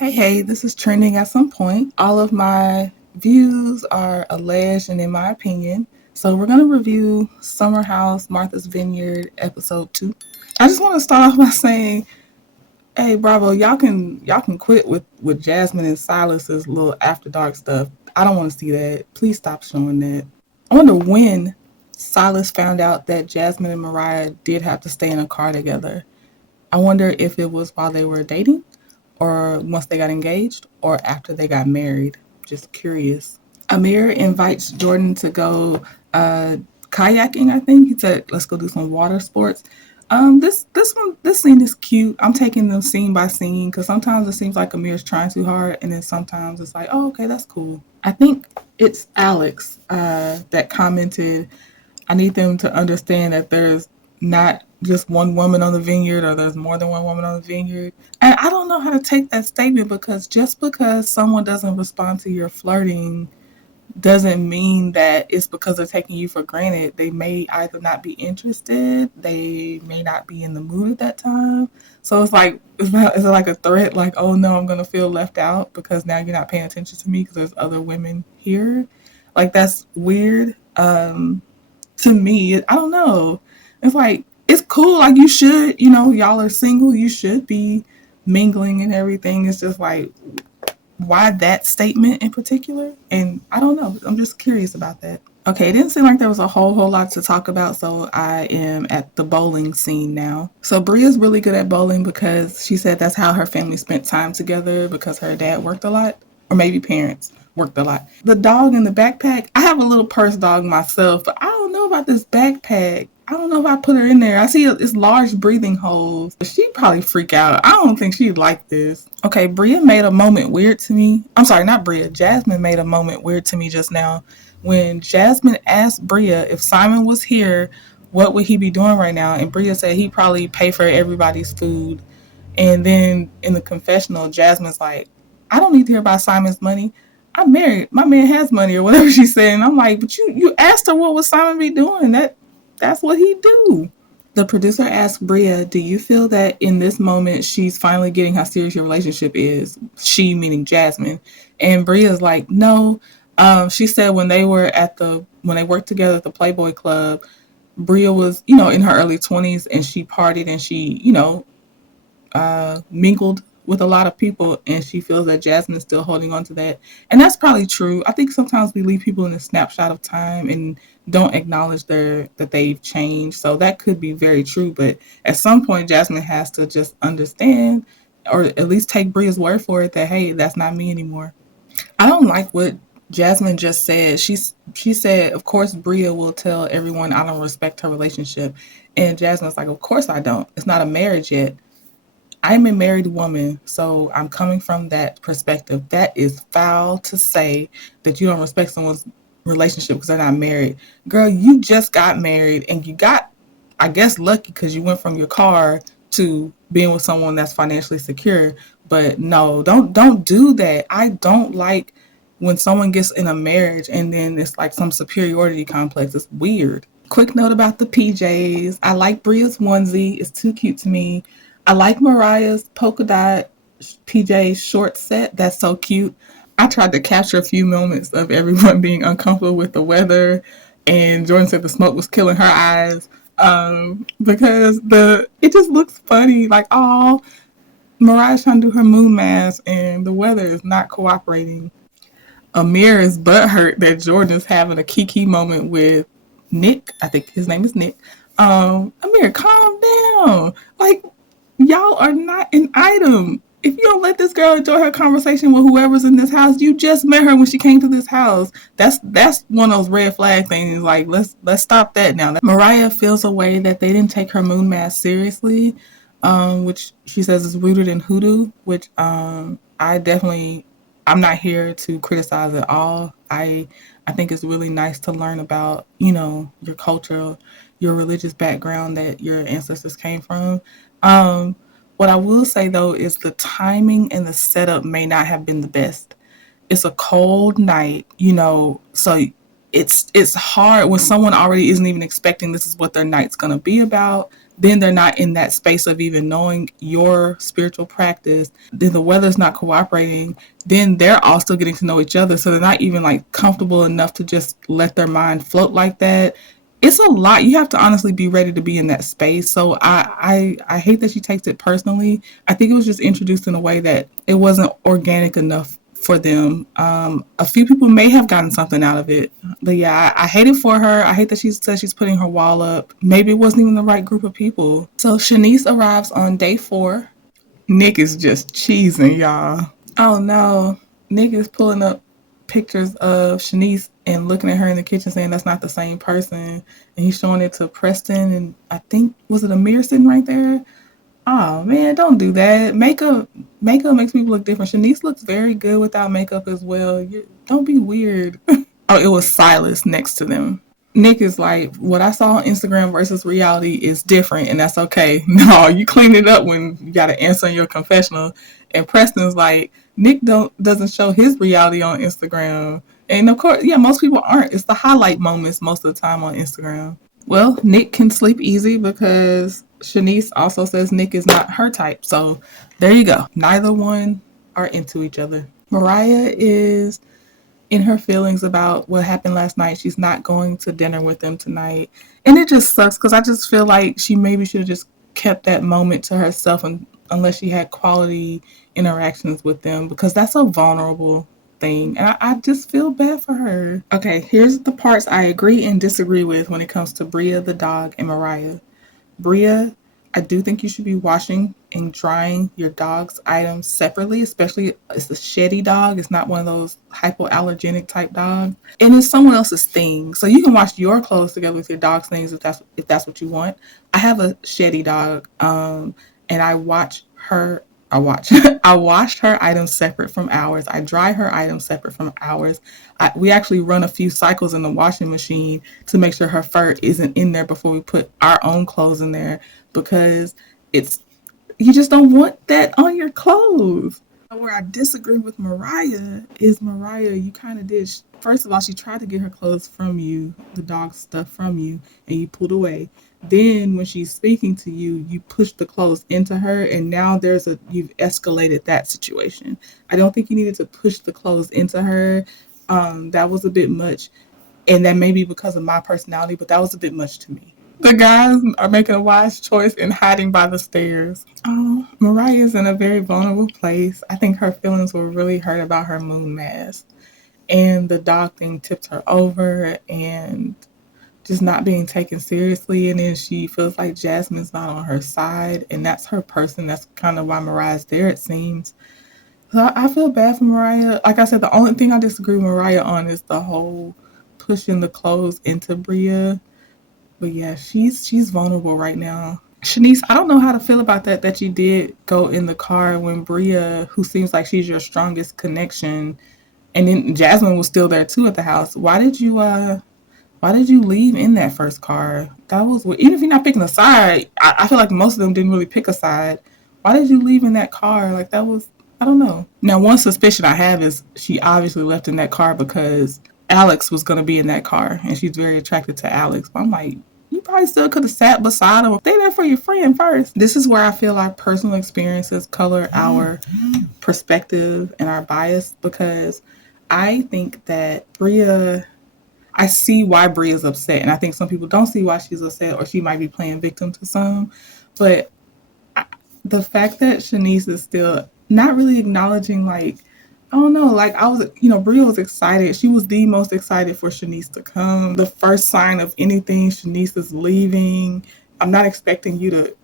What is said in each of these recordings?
Hey, this is trending at some point. All of my views are alleged and in my opinion. So we're going to review Summer House, Martha's Vineyard, episode 2. I just want to start off by saying, hey, Bravo, y'all can quit with Jasmine and Silas's little after dark stuff. I don't want to see that. Please stop showing that. I wonder when Silas found out that Jasmine and Mariah did have to stay in a car together. I wonder if it was while they were dating or once they got engaged or after they got married. Just curious. Amir invites Jordan to go kayaking. I think he said, "Let's go do some water sports." This scene is cute. I'm taking them scene by scene because sometimes it seems like Amir's trying too hard, and then sometimes it's like, oh, okay, that's cool. I think it's Alex that commented, "I need them to understand that there's not just one woman on the vineyard or there's more than one woman on the vineyard." And I don't know how to take that statement because just because someone doesn't respond to your flirting doesn't mean that it's because they're taking you for granted. They may either not be interested, they may not be in the mood at that time. So it's like, is it like a threat? Like, oh no, I'm gonna feel left out because now you're not paying attention to me because there's other women here. Like that's weird. To me, I don't know. It's like it's cool. Like you should, y'all are single. You should be mingling and everything. It's just like why that statement in particular? And I don't know. I'm just curious about that. Okay, it didn't seem like there was a whole lot to talk about, so I am at the bowling scene now. So Bria's really good at bowling because she said that's how her family spent time together because her dad worked a lot, or maybe parents worked a lot. The dog in the backpack, I have a little purse dog myself, but I don't know about this backpack. I don't know if I put her in there. I see it's large breathing holes. She'd probably freak out. I don't think she'd like this. Okay, Bria made a moment weird to me. I'm sorry, not Bria. Jasmine made a moment weird to me just now. When Jasmine asked Bria if Simon was here, what would he be doing right now? And Bria said he'd probably pay for everybody's food. And then in the confessional, Jasmine's like, I don't need to hear about Simon's money. I'm married. My man has money or whatever she said. And I'm like, but you asked her what would Simon be doing. That's what he do. The producer asked Bria, do you feel that in this moment she's finally getting how serious your relationship is? She meaning Jasmine. And Bria's like, no. She said when they worked together at the Playboy Club, Bria was, in her early 20s and she partied and she, mingled with a lot of people, and she feels that Jasmine is still holding on to that. And that's probably true. I think sometimes we leave people in a snapshot of time and don't acknowledge that they've changed. So that could be very true. But at some point, Jasmine has to just understand, or at least take Bria's word for it, that hey, that's not me anymore. I don't like what Jasmine just said. She said, of course, Bria will tell everyone I don't respect her relationship. And Jasmine's like, of course I don't. It's not a marriage yet. I'm a married woman, so I'm coming from that perspective. That is foul to say that you don't respect someone's relationship because they're not married. Girl, you just got married and you got, I guess, lucky because you went from your car to being with someone that's financially secure. But no, don't do that. I don't like when someone gets in a marriage and then it's like some superiority complex. It's weird. Quick note about the PJs. I like Bria's onesie. It's too cute to me. I like Mariah's polka dot PJ short set. That's so cute. I tried to capture a few moments of everyone being uncomfortable with the weather, and Jordan said the smoke was killing her eyes because it just looks funny. Like, oh, Mariah's trying to do her moon mask, and the weather is not cooperating. Amir is butthurt that Jordan is having a kiki moment with Nick. I think his name is Nick. Amir, calm down. Like, y'all are not an item. If you don't let this girl enjoy her conversation with whoever's in this house, you just met her when she came to this house. That's one of those red flag things. Like, let's stop that now. Mariah feels a way that they didn't take her moon mask seriously, which she says is rooted in hoodoo, which I'm not here to criticize at all. I think it's really nice to learn about, your culture, your religious background that your ancestors came from. What I will say though is the timing and the setup may not have been the best. It's a cold night, so it's hard when someone already isn't even expecting this is what their night's going to be about. Then they're not in that space of even knowing your spiritual practice. Then the weather's not cooperating. Then they're all still getting to know each other, so they're not even like comfortable enough to just let their mind float like that. It's a lot. You have to honestly be ready to be in that space. So I hate that she takes it personally. I think it was just introduced in a way that it wasn't organic enough for them. A few people may have gotten something out of it, but yeah, I hate it for her. I hate that she says she's putting her wall up. Maybe it wasn't even the right group of people. So Shanice arrives on day 4. Nick is just cheesing, y'all. Oh no, Nick is pulling up pictures of Shanice and looking at her in the kitchen saying that's not the same person. And he's showing it to Preston and I think, was it Amir sitting right there? Oh man, don't do that. Makeup makes people look different. Shanice looks very good without makeup as well. Don't be weird. Oh, it was Silas next to them. Nick is like, what I saw on Instagram versus reality is different, and that's okay. No, you clean it up when you got to answer in your confessional. And Preston's like, Nick doesn't show his reality on Instagram, and of course, yeah, most people aren't. It's the highlight moments most of the time on Instagram. Well, Nick can sleep easy because Shanice also says Nick is not her type. So there you go. Neither one are into each other. Mariah is in her feelings about what happened last night. She's not going to dinner with them tonight. And it just sucks because I just feel like she maybe should have just kept that moment to herself unless she had quality interactions with them because that's a vulnerable thing. And I just feel bad for her. Okay, here's the parts I agree and disagree with when it comes to Bria the dog and Mariah. Bria, I do think you should be washing and drying your dog's items separately, especially it's a sheddy dog. It's not one of those hypoallergenic type dogs. And it's someone else's thing. So you can wash your clothes together with your dog's things if that's what you want. I have a sheddy dog, and I watch her I watch. I washed her items separate from ours. I dry her items separate from ours. We actually run a few cycles in the washing machine to make sure her fur isn't in there before we put our own clothes in there because it's you just don't want that on your clothes. Where I disagree with Mariah is Mariah, you kind of did. First of all, she tried to get her clothes from you, the dog stuff from you, and you pulled away. Then when she's speaking to you, you push the clothes into her, and now you've escalated that situation. I don't think you needed to push the clothes into her. That was a bit much, and that may be because of my personality, but that was a bit much to me. The guys are making a wise choice in hiding by the stairs. Oh, Mariah's in a very vulnerable place. I think her feelings were really hurt about her moon mask. And the dog thing tipped her over and just not being taken seriously. And then she feels like Jasmine's not on her side. And that's her person. That's kind of why Mariah's there, it seems. So I feel bad for Mariah. Like I said, the only thing I disagree with Mariah on is the whole pushing the clothes into Bria. But yeah, she's vulnerable right now. Shanice, I don't know how to feel about that you did go in the car when Bria, who seems like she's your strongest connection, and then Jasmine was still there too at the house. Why did you leave in that first car? That was even if you're not picking a side, I feel like most of them didn't really pick a side. Why did you leave in that car? Like that was I don't know. Now one suspicion I have is she obviously left in that car because Alex was gonna be in that car and she's very attracted to Alex. But I'm like, you probably still could have sat beside him. Stay there for your friend first. This is where I feel our personal experiences color our perspective and our bias because I think that I see why Bria's upset. And I think some people don't see why she's upset or she might be playing victim to some. But the fact that Shanice is still not really acknowledging, like, I don't know, like I was, Bria was excited. She was the most excited for Shanice to come. The first sign of anything, Shanice is leaving. I'm not expecting you to,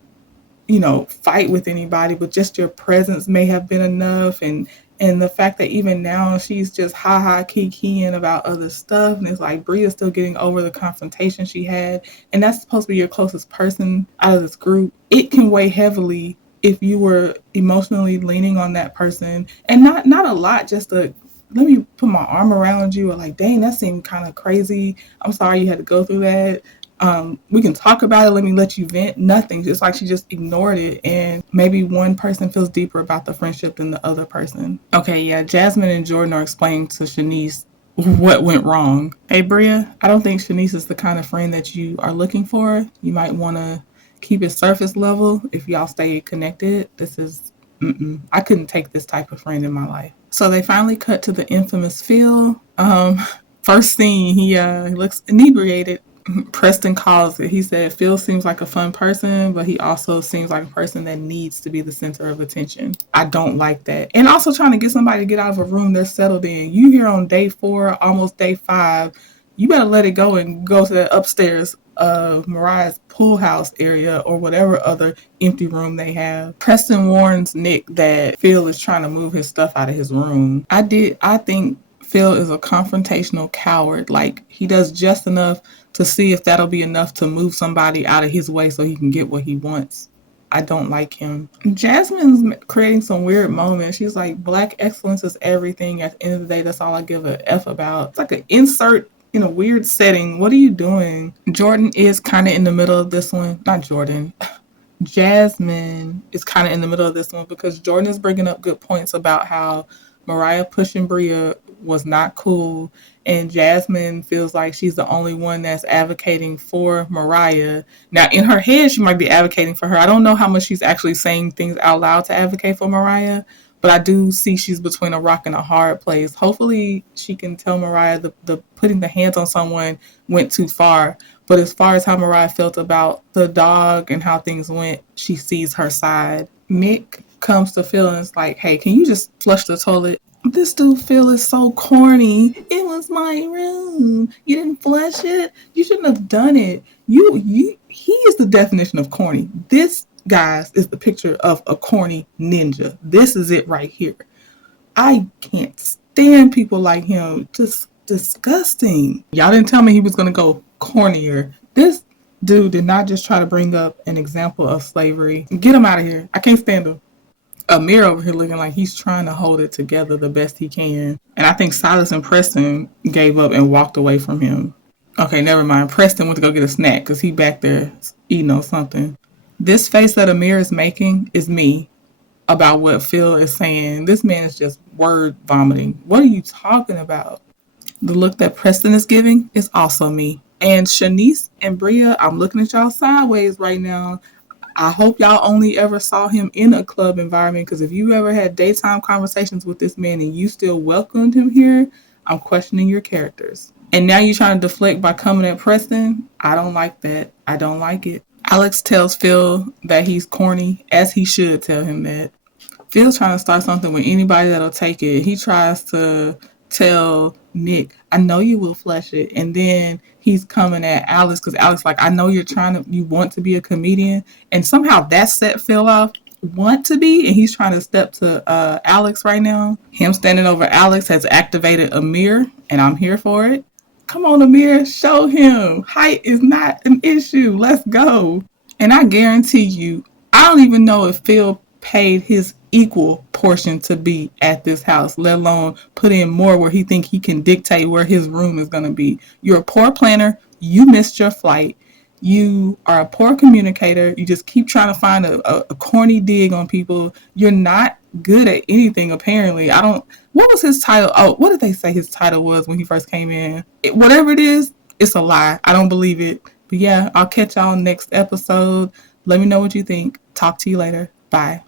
fight with anybody, but just your presence may have been enough. And the fact that even now she's just kikiing about other stuff. And it's like Bria's still getting over the confrontation she had. And that's supposed to be your closest person out of this group. It can weigh heavily if you were emotionally leaning on that person. And not a lot, just let me put my arm around you, or like, dang, that seemed kind of crazy. I'm sorry you had to go through that. We can talk about it. Let me let you vent. Nothing. It's like she just ignored it. And maybe one person feels deeper about the friendship than the other person. Okay, yeah. Jasmine and Jordan are explaining to Shanice what went wrong. Hey, Bria, I don't think Shanice is the kind of friend that you are looking for. You might want to keep it surface level if y'all stay connected. This is, I couldn't take this type of friend in my life. So they finally cut to the infamous Phil. First scene, he looks inebriated. Preston calls it. He said, Phil seems like a fun person, but he also seems like a person that needs to be the center of attention. I don't like that. And also trying to get somebody to get out of a room they're settled in. You here on day 4, almost day 5. You better let it go and go to the upstairs of Mariah's pool house area or whatever other empty room they have. Preston warns Nick that Phil is trying to move his stuff out of his room. I think Phil is a confrontational coward. Like, he does just enough to see if that'll be enough to move somebody out of his way so he can get what he wants. I don't like him. Jasmine's creating some weird moments. She's like, Black excellence is everything. At the end of the day, that's all I give a F about. It's like an insert in a weird setting. What are you doing? Jordan is kind of in the middle of this one. Not Jordan. Jasmine is kind of in the middle of this one because Jordan is bringing up good points about how Mariah pushing Bria was not cool, and Jasmine feels like she's the only one that's advocating for Mariah. Now, in her head, she might be advocating for her. I don't know how much she's actually saying things out loud to advocate for Mariah, but I do see she's between a rock and a hard place. Hopefully, she can tell Mariah the putting the hands on someone went too far. But as far as how Mariah felt about the dog and how things went, she sees her side. Nick comes to Phil and is like, hey, can you just flush the toilet? This dude Phil is so corny. It was my room. You didn't flush it. You shouldn't have done it. He is the definition of corny. This, guys, is the picture of a corny ninja. This is it right here. I can't stand people like him. Just disgusting. Y'all didn't tell me he was going to go cornier. This dude did not just try to bring up an example of slavery. Get him out of here. I can't stand him. Amir over here looking like he's trying to hold it together the best he can. And I think Silas and Preston gave up and walked away from him. Okay, never mind. Preston went to go get a snack because he back there eating on something. This face that Amir is making is me about what Phil is saying. This man is just word vomiting. What are you talking about? The look that Preston is giving is also me. And Shanice and Bria, I'm looking at y'all sideways right now. I hope y'all only ever saw him in a club environment, because if you ever had daytime conversations with this man and you still welcomed him here, I'm questioning your characters. And now you're trying to deflect by coming at Preston? I don't like that. I don't like it. Alex tells Phil that he's corny, as he should tell him that. Phil's trying to start something with anybody that'll take it. He tries to tell Nick, I know you will flush it. And then he's coming at Alex because Alex like, I know you want to be a comedian. And somehow that set Phil off, want to be. And he's trying to step to Alex right now. Him standing over Alex has activated Amir, and I'm here for it. Come on, Amir, show him. Height is not an issue. Let's go. And I guarantee you, I don't even know if Phil paid his equal portion to be at this house, let alone put in more where he think he can dictate where his room is going to be. You're a poor planner. You missed your flight. You are a poor communicator. You just keep trying to find a corny dig on people. You're not good at anything, apparently. What was his title? Oh, what did they say his title was when he first came in? Whatever it is, it's a lie. I don't believe it. But yeah, I'll catch y'all next episode. Let me know what you think. Talk to you later. Bye.